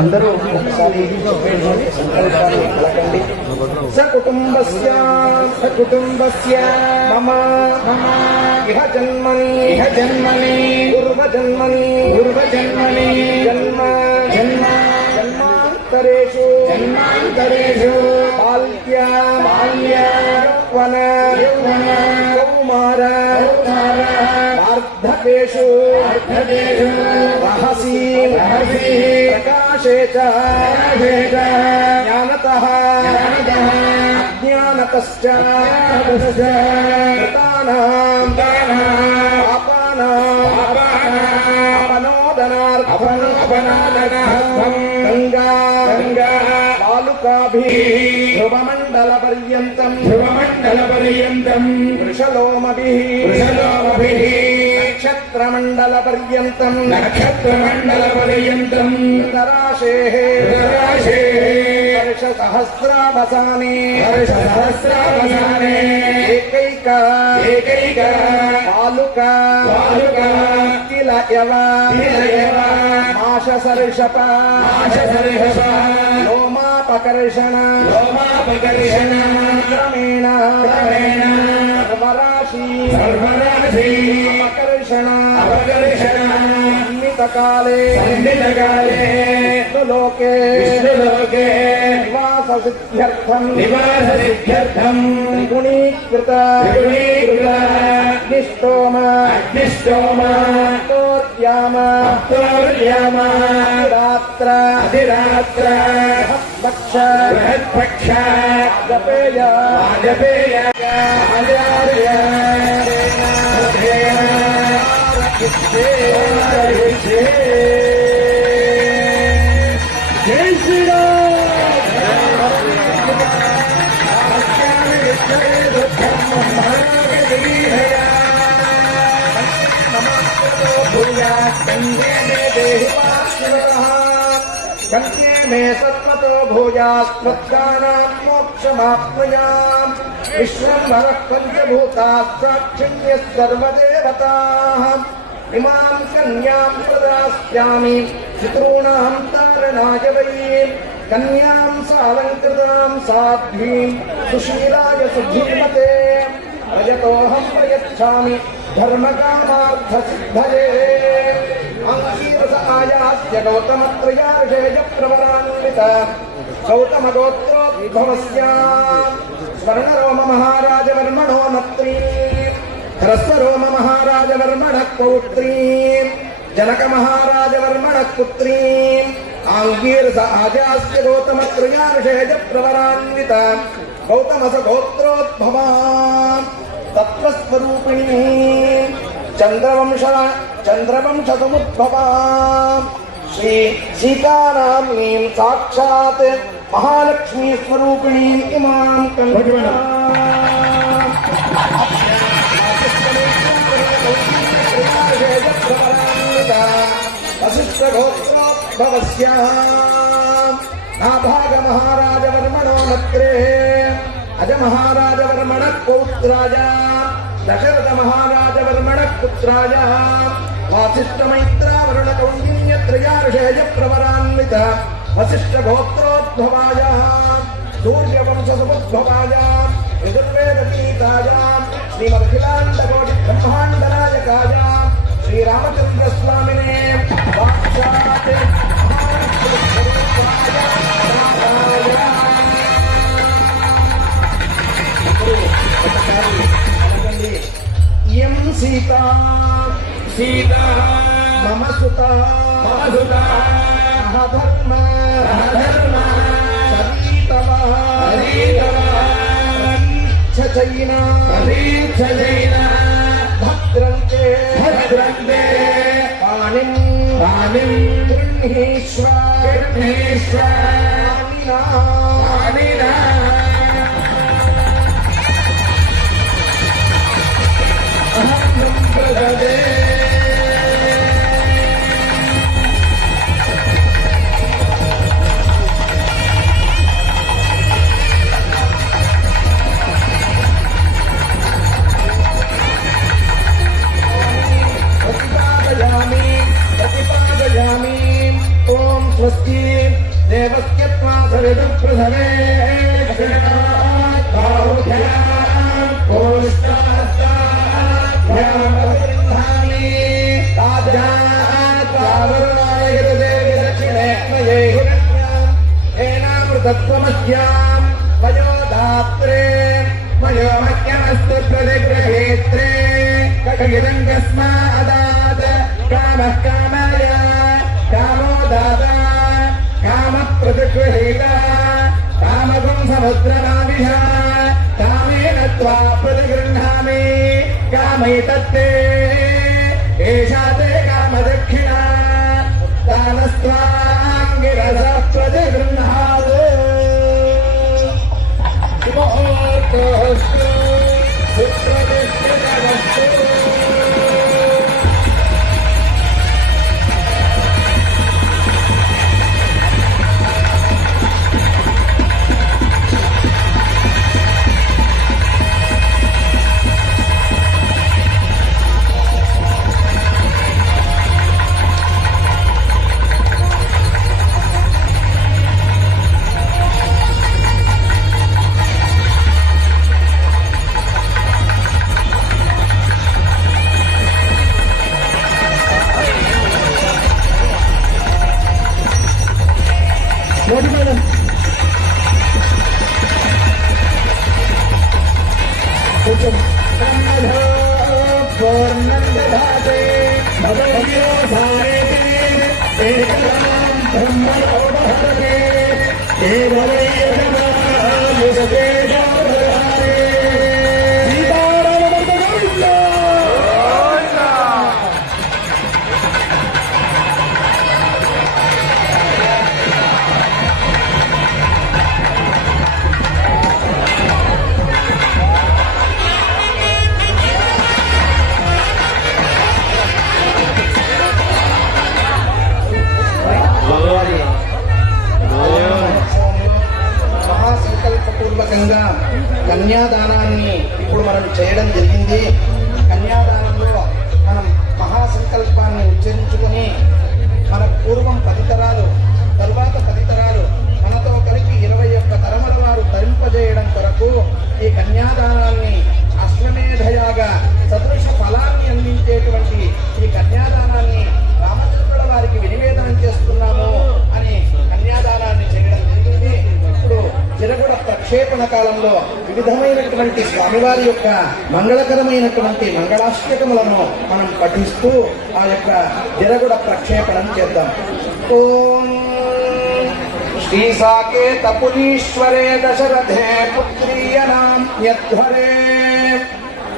అందరూ ఒకసారి చెప్పేటువంటి సంకల్పాన్ని పలకండి. సకుటుంబస్య మమ ఇహ జన్మని పూర్వజన్మని జన్మాంతరేషు బాల్య యౌవన కౌమార వార్ధకేషు రహసి ప్రకాశే చ జ్ఞానతః అజ్ఞానతశ్చ కృతానాం పాపానాం గంగా బాలుకాభిః ధ్రువమండల పర్యంతం వృషలోమభిః నక్షత్రమండల పర్యంతం ధరాశేః వర్షసహస్రావసానే ఏకైక బాలుక కిల యవ మాషసర్షప లోమాపకర్షణ క్రమేణ సర్వరాశి అపకర్షణ కాలే విష్ణులోకే నివాససిద్ధ్యర్థం త్రిగుణీకృత అగ్నిష్టోమ అతిరాత్ర బృహద్భక్ష జపేయ జై కంటే మే సత్వతో భూయాస్మత్కానాం మోక్షమాప్నుయాం విశ్వంభరః పంచభూతాః సాక్షిణ్యः సర్వదేవతాః ఇమాం కన్యాం ప్రదాస్యామి పితॄణాం తారణాయ వై కన్యాం సాలంకృతాం సాధ్వీం సుశీలాయ సుధీమతే రజతోహం ప్రయచ్ఛామి ధర్మకామార్థసిద్ధయే అంగీరస ఆయాస్య గౌతమత్రయార్షేయ ప్రవరాన్విత గౌతమగోత్రోద్భవస్య స్వర్ణరోమ మహారాజవర్మణో నత్రీ హ్రస్వరోమ మహారాజవర్మణ పౌత్రీ జనక మహారాజవర్మణ పుత్రీ ఆంగీరస ఆజాస్య గౌతమత్రయార్షేయ ప్రవరాన్విత గౌతమస గోత్రోద్భవా తత్వస్వరూపిణీ చంద్రవంశముద్భవా శ్రీ సీతారామీం సాక్షాత్ మహాలక్ష్మీ స్వరూపిణీ ఇమాం కల్పనా వశిష్ఠగోత్రోద్భవస్య నాభాగ మహారాజవర్మణో నత్రే అజ మహారాజవర్మణ పౌత్రాయ దశరథ మహారాజవర్మణ పుత్రాయ వాసిష్ఠమైత్రావరుణ కౌండిన్యత్రయార్షేయ ప్రవరాన్విత వశిష్ఠగోత్రోద్భవాయ సూర్యవంశసముద్భవాయ యజుర్వేదగీతాయ శ్రీమదఖిలాండకోటి బ్రహ్మాండనాయకాయ శ్రీరామచంద్రస్వామినే సాక్షాత్ ఇయం సీతా మమ సుత ధర్మ చైనా భద్రంతే పాణిం గృహీష్వ प्रतिपादयामि ओम स्वस्ति देवस्यत्वा सविदुःप्रसवे तत्त्वमस्याम् वयोधात्रे वयोमह्यमस्तु प्रतिग्रहेत्रे कखिदम् कस्मादात् कामः कामाय कामो दाता कामः प्रतिगृहीतः कामगुं समुद्रमाविश कामेन त्वा प्रतिगृह्णामि कामैतत्ते एषा ते कामदक्षिणा दानस्त्वाङ्गिरसः प्रतिगृह्णात् शुभोक्तोऽस्तु पुत्रनिष्ठितमस्तु। మహాసంకల్పపూర్వకంగా కన్యాదానాన్ని ఇప్పుడు మనం చేయడం జరిగింది. కన్యాదానంలో మనం మహాసంకల్పాన్ని ఉచ్చరించుకొని మన పూర్వం 10 తరాలు, తరువాత 10 తరాలు మనతో కలిపి 21 తరముల వారు ధరింపజేయడం కొరకు ఈ కన్యాదానాన్ని అశ్వమేధయాగా సదృశ ఫలాన్ని అందించేటువంటి ఈ కన్యాదానాన్ని రామచంద్రుల వారికి వినివేదనం చేస్తున్నాము అని కన్యాదానాన్ని చేయడం జరిగింది. ఇప్పుడు జరగుడ ప్రక్షేపణ కాలంలో వివిధమైనటువంటి స్వామివారి యొక్క మంగళకరమైనటువంటి మంగళాష్టకములను మనం పఠిస్తూ ఆ యొక్క జరగుడ ప్రక్షేపణం చేద్దాం. ఓం శ్రీ సాకేత పురీశ్వరే దశరథే పుత్రీయనాం యధ్వరే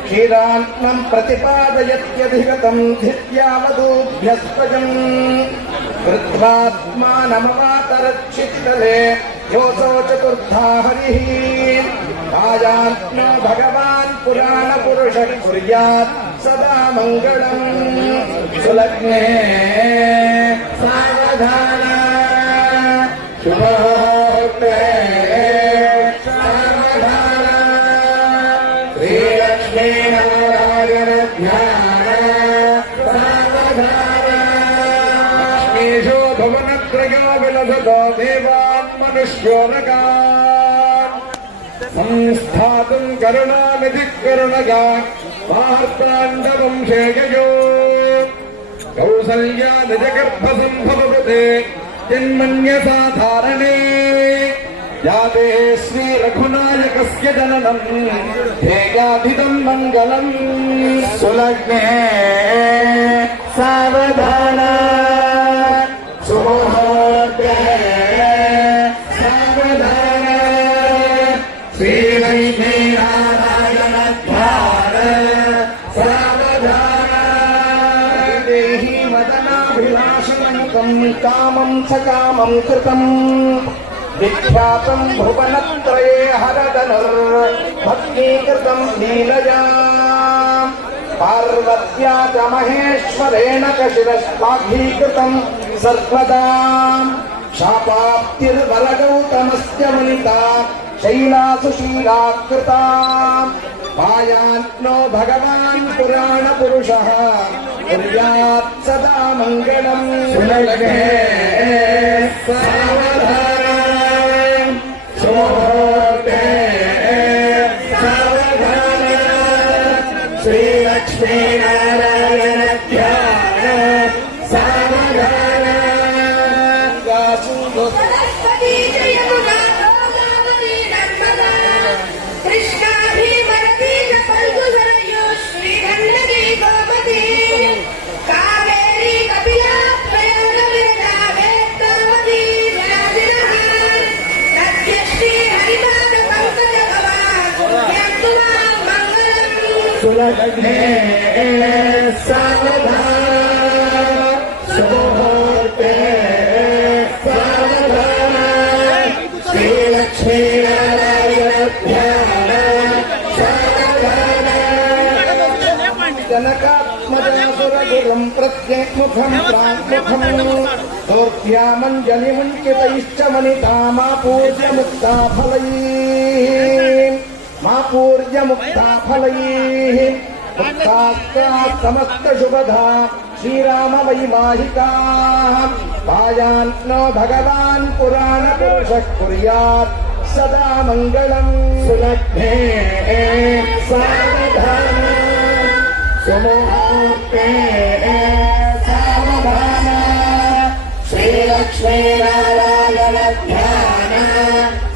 క్షీరాన్నం ప్రతిపాదయత్యధిగతం ధిత్యావధూభ్యస్త్వజం కృత్వాత్మానమవాతరక్షితలే యోసో చతుర్థా హరిః ఆయాత్మో భగవాన్ పురాణ పురుష కుర్యాత్ సదా మంగళం సులగ్నే సావధాన శుభముహూర్తే సావధాన శ్రీలక్ష్మీనారాయణ ధ్యాన సావధాన ఏషో భువనత్రయో విలసతో దేవాన్ మనుష్యో నగాన్ సంస్థాతుం కరుణానిధి కరుణగా వార్తాండవంశేయో కౌసల్యా నిజగర్భ సంభవతే జన్మన్య సాధారణే యాదే శ్రీ రఘునాయకస్య జననం ధ్యేయాధిదం మంగళం సులగ్నే సావధాన సుముహూర్తే సావధాన శ్రీలక్ష్మీనారాయణ ధ్యాన సావధాన దేహి వదనాభిలాషమయుతం కామం సకామం కృతం విఖ్యాతం భువనత్రయే హరదనుర్భక్తీకృతం లీలయా పార్వత్యా చ మహేశ్వరేణ కశిరశ్లాఘీకృతం సర్వదా శాపాప్తిర్వరగౌతమస్య మునితా శైలాసుశీలాకృతా పాయాత్నో భగవాన్ పురాణ పురుషః కుర్యాత్ సదా మంగళం సులగ్నే సావధాన सुलग्ने सावधान सुमुहूर्ते सावधान श्रीलक्ष्मीनारायणाभ्यां सावधान जनकात्मजासुरगुरुं प्रत्यग्मुखं प्राङ्मुखं दोर्भ्यामञ्जलिमुञ्चितैश्च मापूर्यमुक्ताफलैः मुक्तास्ताः समस्तशुभधा श्रीरामवैवाहिकाः पायान्नो भगवान् पुराणपुरुषः कुर्यात् सदा मङ्गलम् सुलग्ने सावधान सुमुहूर्ते सावधान श्रीलक्ष्मीनारायणध्यान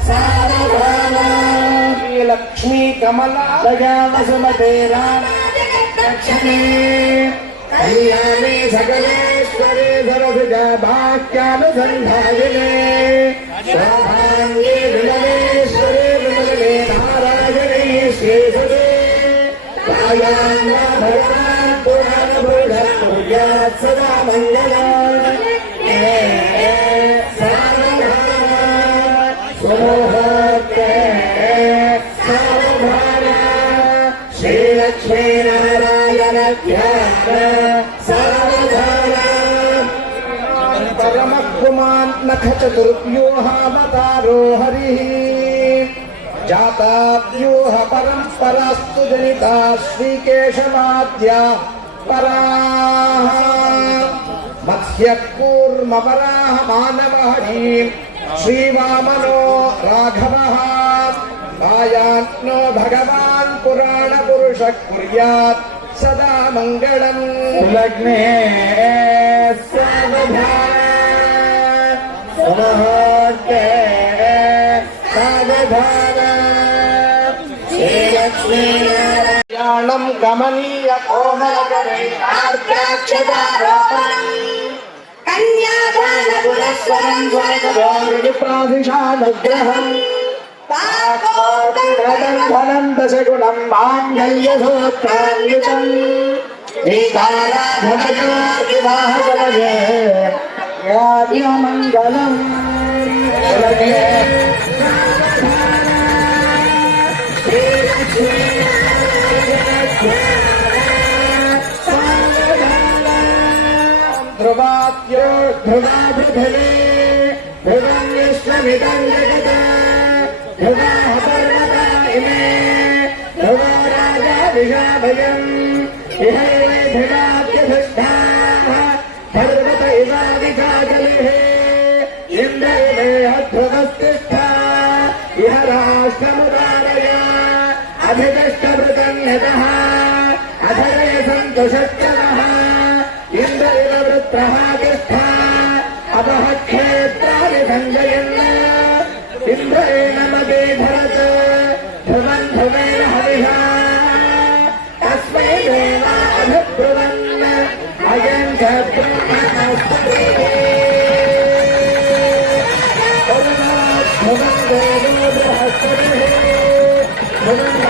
सावधान श्रीलक्ष्मी कमला दयावसुमते राक्षणे कल्याणे सकलेश्वरे सरसिजा भाग्यानुसन्धायिने शोभाङ्गे विमलेश्वरे विमले नारायणे श्रीसुरे कायान्ना भगवान् पुराणपुरुषः कुर्यात् सदा मङ्गलम् सुमुहूर्ते सावधान श्रीलक्ष्मीनारायणध्यान सावधान परमः पुमान् नखचतुर्व्यूहावतारो हरिः जाताव्यूह परम्परास्तु जनिता श्रीकेशवाद्या पराः मत्स्यकूर्मपराः मानवहरीं श्रीवामनो राघवः पायान्नो भगवान् पुराणपुरुषः कुर्यात् सदा मङ्गलम् सुलग्ने सावधान सुमुहूर्ते सावधान श्रीलक्ष्मीनारायणं गमनीय कोमलकरैर्द्राक्षदारोपणम् कन्यादानपुरस्सरं स्वरगोर्विप्राधिशानुग्रहम् धनं दशगुणं माङ्गल्यसूत्रान्वितम् श्रीकाराधनयोर्विवाहबलये यादिमङ्गलम् ध्रुवाद्यो ध्रुवाभिधने ध्रुवं विश्वमिदं जगत् ध्रुवाः पर्वता इमे ध्रुवो राजा विशाभयम् इहैवै ध्रुवाद्यधिष्ठाः पर्वत इवादिकाजलिः इन्द्र इवेह ध्रुवस्तिष्ठा इह राष्ट्रमुदारय अभिदष्टवृतन्यतः अधरे सन्तु शत्रवः इन्द्र इव वृत्रः तिष्ठा अपः क्षेत्राणि सञ्जयन् इन्द्रेण मदे भरत ध्रुवन् ध्रुवेण हविषा तस्मै देवाभिब्रुवन् अयम् च ब्रह्मणस्पतिः ध्रुवन् देवो बृहस्पतिः ध्रुवन्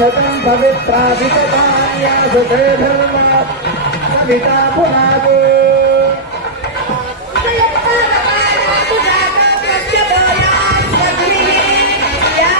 शतं पवित्राभिकतान्यासुते धर्मा कविता पुनातु या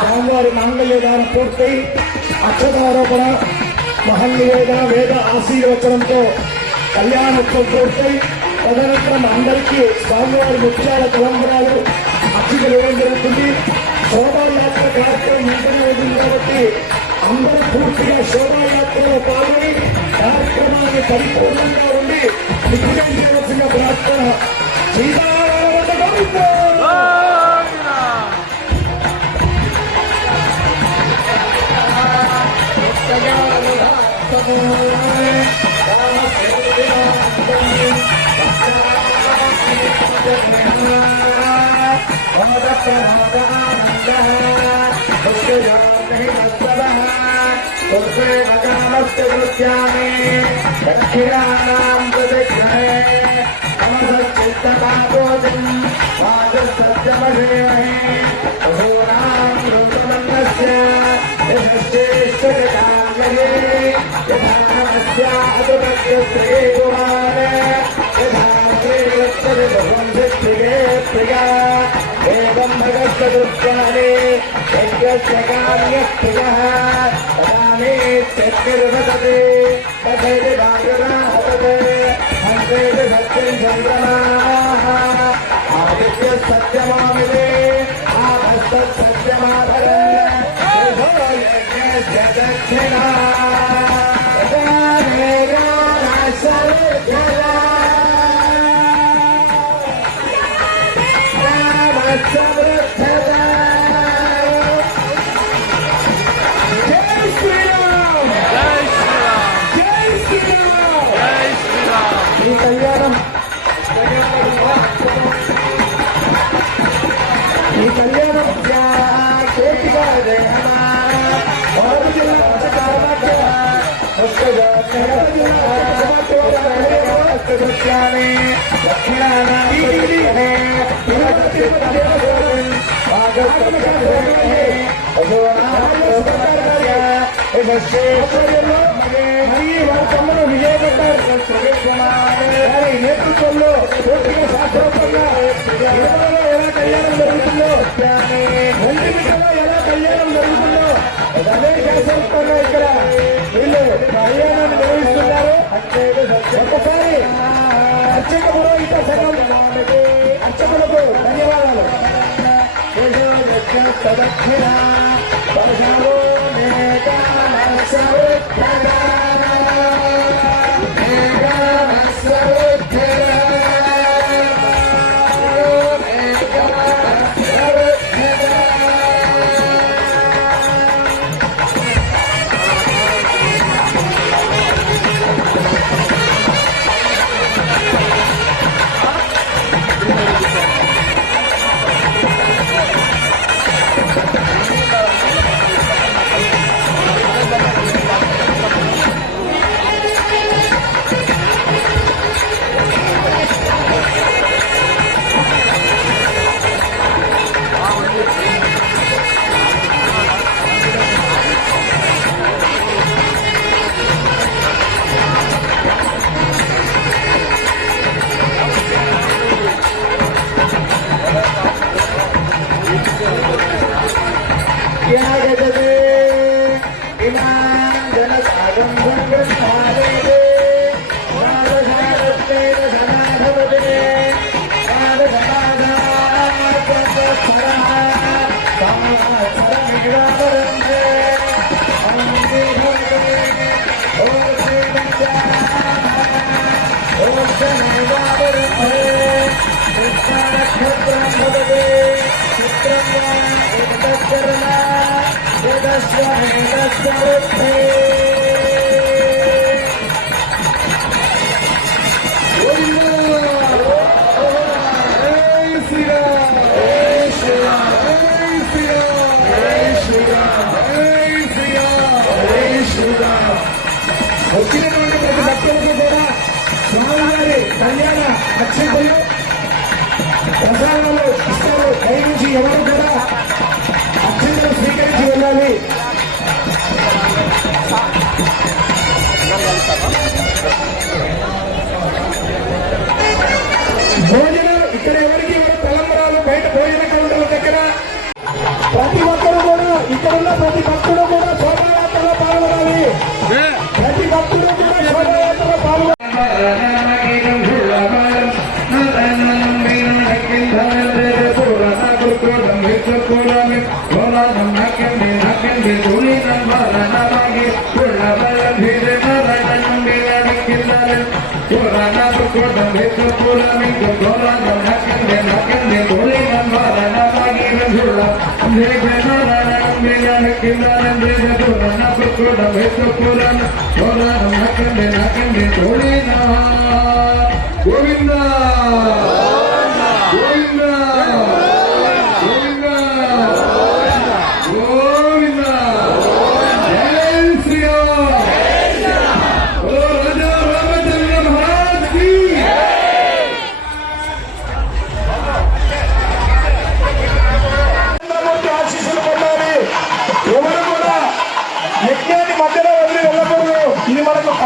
స్వామివారి మాంగళ్యదానం పూర్తయి అక్షతారోపణ మహల్నివేదన వేద ఆశీర్వచనంతో కళ్యాణోత్సవం పూర్తయి తదనంతరం అందరికీ స్వామివారి ముత్యాల తలంబరాలు అక్షికలు ఇవ్వడం జరుగుతుంది. శోభాయాత్ర కార్యక్రమం ఇంటనే ఉంటుంది కాబట్టి అందరూ పూర్తిగా శోభాయాత్రలో పాల్గొని కార్యక్రమాన్ని పరిపూర్ణంగా ఉండి విజయం చేయవలసిన ప్రార్థన. कामस्य कृत्यानि दक्षिणानां प्रतिग्रहे तमसच्चित्तपापोजं वाचसत्यमधेमहे बहूनां ऋतुमन्नस्य यशश्चेष्टकार्यये यथा नमस्यादुपत्यस्त्रे कुमार यथा श्रीरत्नविभवंसिप्रिये प्रिया एवं भगवद्गुरुत्यानि यज्ञस्य कार्यः प्रियः तदामे चक्रिर्वदते तथैति भागराहतते हन्तेति सत्यं चन्द्रमाः आदित्यः सत्यमामिते आपस्तत्सत्यमाभरन् त्रिभो यज्ञस्य दक्षिणा నేతృత్వంలో పూర్తిగా శాస్త్రోక్తంగా ఎలా కళ్యాణం జరుగుతుందో ఎలా కళ్యాణం జరుగుతుందో అదే శాస్త్రోక్తంగా ఇక్కడ వీళ్ళు కళ్యాణాన్ని నిర్వహిస్తున్నారు. ఒక్కసారి అర్చక పురోహిత సంఘం అర్చకులకు ధన్యవాదాలు. దక్షిణ వచ్చినటువంటి ప్రతి భక్తులకు కూడా స్వామివారి కళ్యాణ అక్షంతలు ప్రసాదాలు ఇస్తారు. దయచేసి ఎవరు కూడా అక్షంతలు స్వీకరించి వెళ్ళాలి. భోజనం ఇక్కడ ఎవరికి తలంబరాలు బయట భోజన కౌంటర్ల దగ్గర ప్రతి ఒక్కరు కూడా ఇక్కడున్న ప్రతి భక్తుడు కూడా శోభాయాత్రలో పాల్గొనాలి. ప్రతి భక్తుడు కూడా శోభాయాత్రలో పాల్గొనాలి. గోవిందా గోవిందా గోవిందా జై శ్రీరామ్.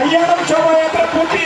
కళ్యాణం శోభాయాత్ర పూర్తి